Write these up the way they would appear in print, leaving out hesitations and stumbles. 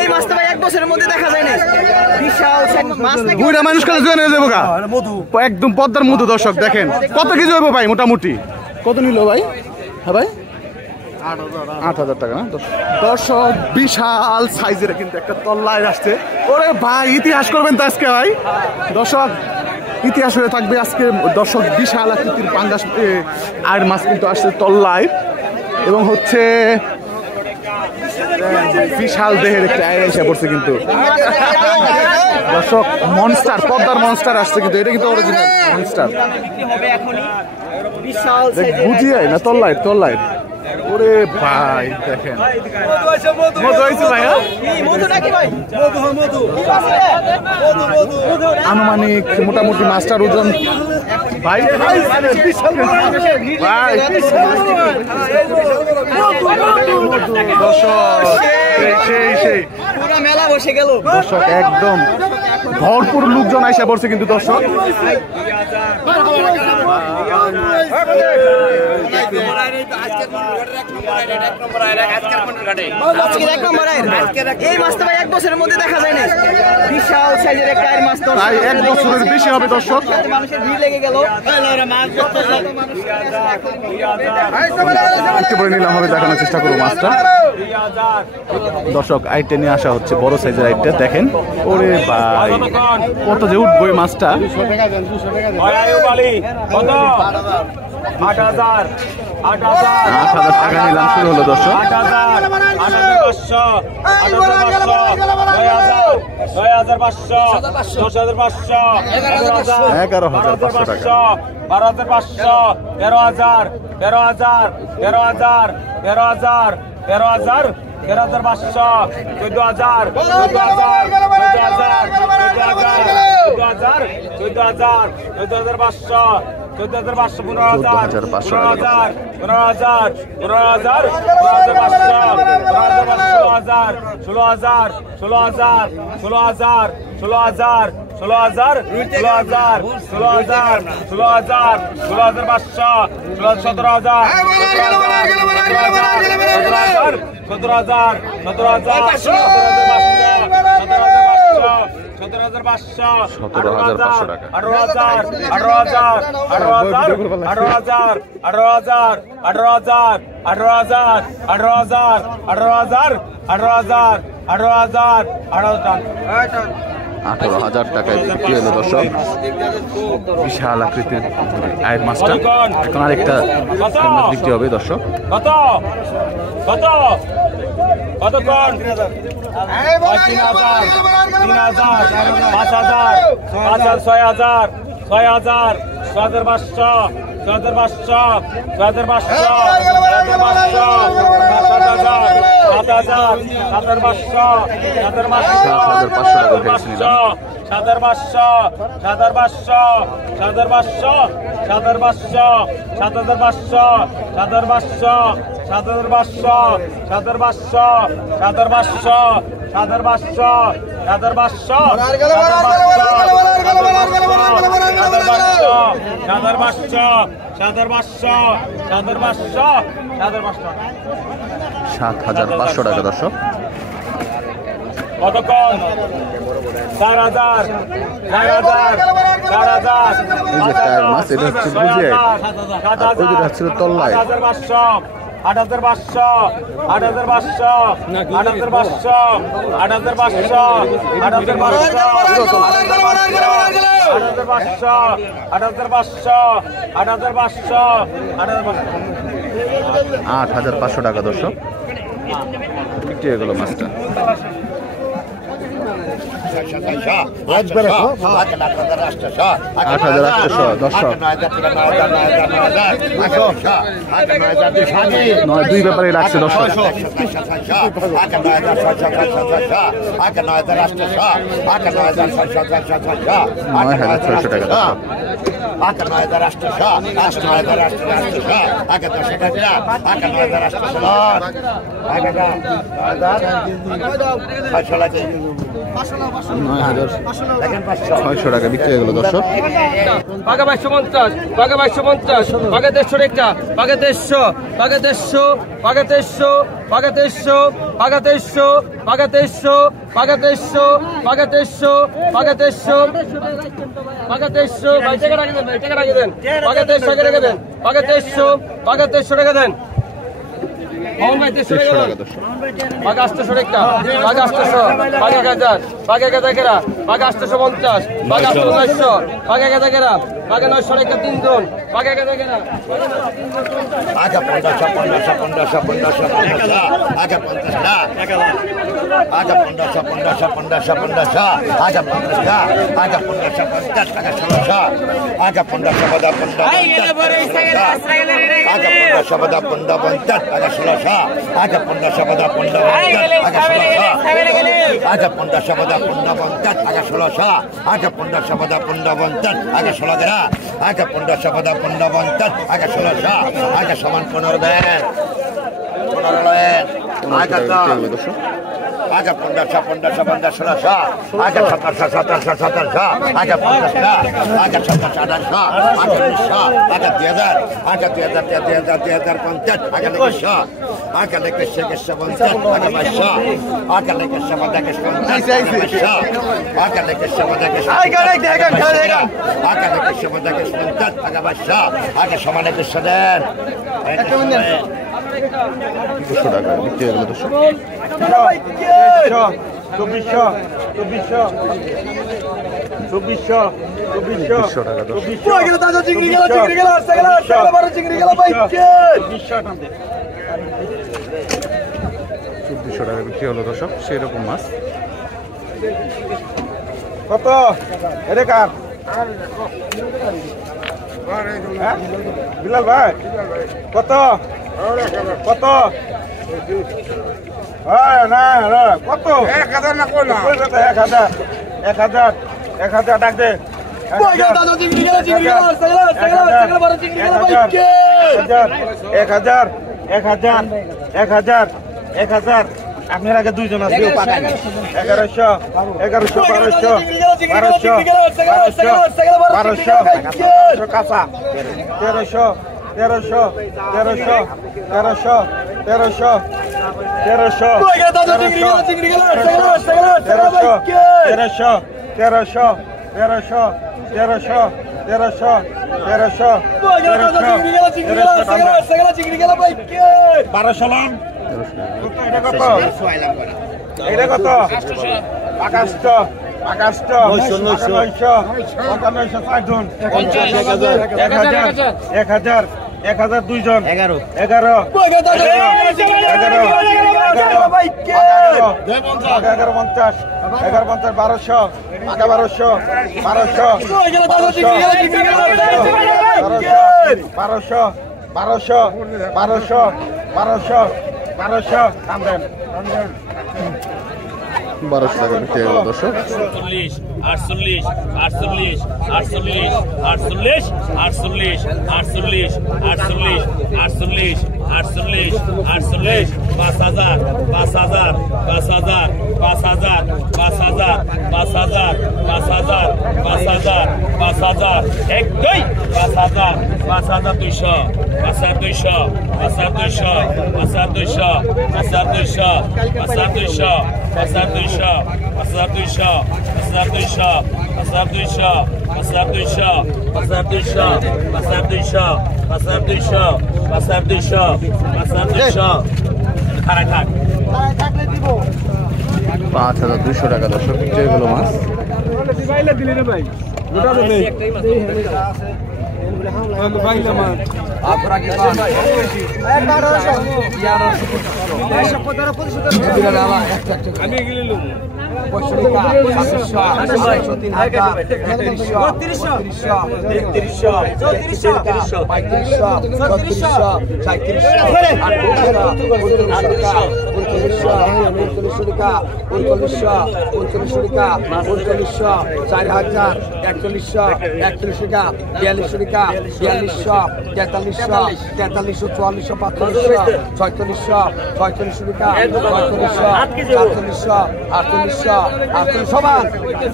এই মাছ তো ভাই 1 বছরের মধ্যে দেখা যায় না। বিশাল মাছ নাকি বুড়া মানুষ কালে জেনে দেবো গা একদম পদ্মার মধু। দর্শক দেখেন কত কেজি হইব ভাই মোটামুটি? কত নিল ভাই? হ্যাঁ ভাই 8,000 টাকা না? দর্শক বিশাল সাইজের কিন্তু একটা তল্লায় আসছে। ওরে ভাই ইতিহাস করবেন তো আজকে ভাই। দর্শক ইতিহাস হয়ে থাকবে আজকে। দর্শক বিশাল আকৃতির পাঙ্গাস আর মাছ কিন্তু আসছে তল্লায় এবং হচ্ছে বিশাল দেহের একটা আয় এসে পড়ছে কিন্তু। দর্শক মনস্টার, পদ্মার মনস্টার আসছে কিন্তু। এটা কিন্তু অরিজিনাল মনস্টার। বুঝিয়ে না তল্লায় তল্লায়। ওরে ভাই দেখেন মধু হয়েছে ভাই। আনুমানিক মোটামুটি মাছটার ওজন ভাই মেলা বসে গেল। দর্শক একদম ভরপুর লোকজন আইসা পড়ছে কিন্তু। দর্শক এই মাছ তো ভাই 1 বছরের মধ্যে দেখা যায় না। বিশাল সাইজের একটা মাছ তো 1 বছরের বেশি হবে। দর্শক মানুষের ভিড় লেগে গেল। একটু পরে নিলাম হবে দেখানোর চেষ্টা করবো মাছটা। দর্শক আইটে নিয়ে আসা হচ্ছে বড় সাইজের আইটটা। দেখেন ওরে ভাই কত যে উঠবো এই মাছটা। 8,000 টাকা নিলাম। শুরু হলো দর্শক। 8,500 9,500 10,500 11,500 টাকা 12,500 13,000 13,000 13,000 13,000 13,000 13,500 14,000 14,000 14,000 14,000 14,500 14,500 15,000 15,000 15,000 15,000 16,000 16,000 16,000 16,000 16,000 16,000 16,000 16,000 16,000 16,500 17,000 17,000 17,500 17,500 17,500 টাকা 18,000 18,000 18,000 18,000 18,000 18,000 18,000 18,000 18,000 18,000 18,000 18,000 টাকায় বিক্রি হলো। দর্শক বিশাল আকৃতির আয়ের মাছটা এখন আরেকটা বিক্রি হবে। দর্শক কত কত কত কোন 3,000 3,000 5,000 5,000 6,000 6,000 6,500 6,500 6,500 7,500 7,000 7,000 7,500 7,500 7,500 7,500 7,500 7,500 7,500 7,500 7,500 7,500 7,500 7,500 7,500 7,500 টাকা। দর্শক কত কম 4,000 4,000 4,000 এই যে টায়ার মাছ এটা হচ্ছে বুঝিয়ে ছিল তল্লায় 8,500 8,500 8,500 8,500 8,500 8,500 টাকা। দর্শক বিক্রি হয়ে গেল মাছটা। 8,800 দর্শক দুই ব্যাপারে রাখছে। দর্শক 9,600 টাকা। 9,600 টাকা বিক্রি হয়ে গেল দর্শক। বাঘা 250, বাঘা 250, বাঘা 150 একটা, বাঘা 150, বাঘা 150, বাঘা 150, বাঘা 150, বাঘা 150, বাঘা 150, বাঘা 150, বাঘা 150, বাঘা 150, বাঘা 150, ভাই টাকা রাখে দেন, ভাই টাকা রাখে দেন, বাঘা 150 টাকা রেখে দেন, বাঘা 150, বাঘা 150 টাকা দেন, মোহন ভাই 150 টাকা দেন, বাঘা 800 একটা, বাঘা 800, বাঘা 1000, বাঘা 1000, বাঘা 850, বাঘা 800, বাঘা 1000, বাঘা 900 টাকা 3 জন, বাঘা 1000, আগে 1500, 1500, 1500, 1500, 1500, আগে 50 আগে 1500, 1500, 1500, 1500, আগে 50 আগে 1500, 50 টাকা 1600, আগে 1500 বাদা 15, আগে 1500 বাদা 15, 50 টাকা 1600, আগে 1500 বাদা 15, 50 টাকা 1600, আগে 1500 বাদা 15, 50 টাকা 1600, আগে 1500 বাদা 15, 50 আগে 16 গ্রা, আগে 1500 বাদা 15, 50 আগে 1600, আগে সমান 15 দেন, 15 দেন, আগে তো আগে 1500, 1500, 1500, 1600, আগে 1700, 1700, 1700, আগে 50 আগে 1700, 1800, আগে 1900, আগে 2000, আগে 2000, 2000, 2000, 50 আগে 2100, আগে 2100, 50 আগে 2200, আগে 2100, 50, 50 আগে 2200, আগে 2100, 50, আগে 2100, 50 আগে 2200, আগে সমান 2100 দেন, 200 টাকা বিক্রি হয়ে গেল দর্শক। 2400, 2400, 2400, 2400 টাকা দর্শক। 2400 টাকা বিক্রি হলো দর্শক, সেই রকম মাছ। কত এটা কার বিলাল ভাই কত কত না কত 1000 না কই না 1000 1000 ডাক দে 1000 আপনার আগে দুইজন আছে 1100 1100 1200 1200 কাঁচা 1300 1300 1300 1300 1300 1300 1000 দুইজন 11 11 1200 টাকা বিক্রি হয়ে গেল দর্শক। 48 48 48 48 48 48 48 48 48 48 5000 5000 5000 5000 5000 5000 5000 5000 5000 এক দুই 5000 5200 5200 5200 5200 5200 5200 5200 5200 5200 টাকা দর্শক বিক্রি হয়ে গেল মাছ। 800 সমান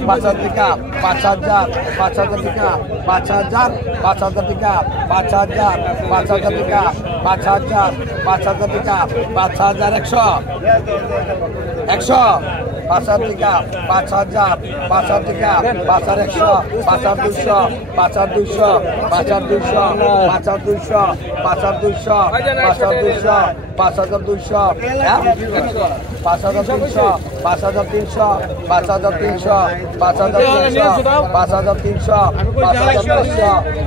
5,000 টাকা 5,000 টাকা 5,000 টাকা 5,000 টাকা 5,000 টাকা 5,000 100 5,000 টাকা 5,000 টাকা 5,100 5,200 5,200 5,200 5,200 5,200 5,200 5,200 5,300 5,300 5,300 5,300 5,300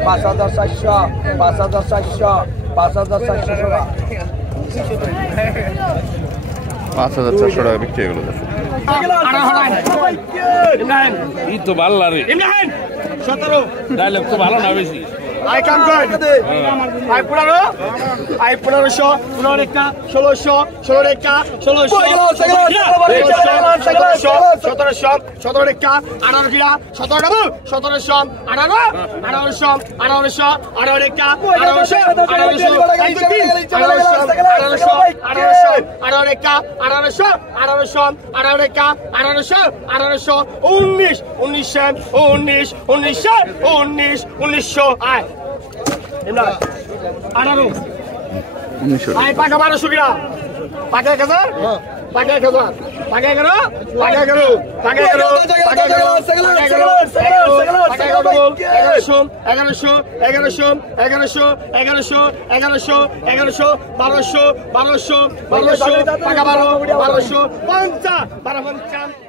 5,400 5,400 5,400 5,400 টাকা বিক্রি হয়ে গেল। ই তো ভালো লাগে ডায়লগ তো ভালো না বেশি আই কাম কর আই 1500 15 একটা 1600 16 একটা 1600 1700 17 একটা 18 কিরা 17 টাকা 1700 18 1800 1800 18 একটা 1800 1800 18 একটা 1800 1800 18 একটা 1800 1800 19 1900 আয় 18 1900 আয় পাকা 1200 কিরা পাকা 1000 পাকা 1000 পাকা 11 পাকা 11 পাকা 11 পাকা 11 11 12 12